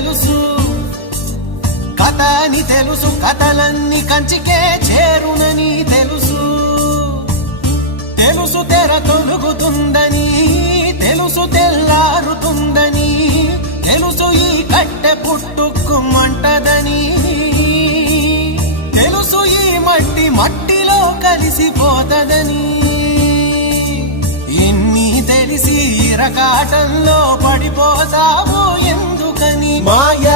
తెలుసు, కథ అని తెలుసు, కథలన్నీ కంచికే చేరునని తెలుసు. తెలుసు తెర తొలుగుతుందని, తెలుసు తెల్లారుతుందని, తెలుసు ఈ కట్టె పుట్టుకుమంటదని, తెలుసు ఈ మట్టి మట్టిలో కలిసిపోతదని. ఎన్ని తెలిసి ఇరకాటంలో పడిపోతావో ఎందుకని? మాయ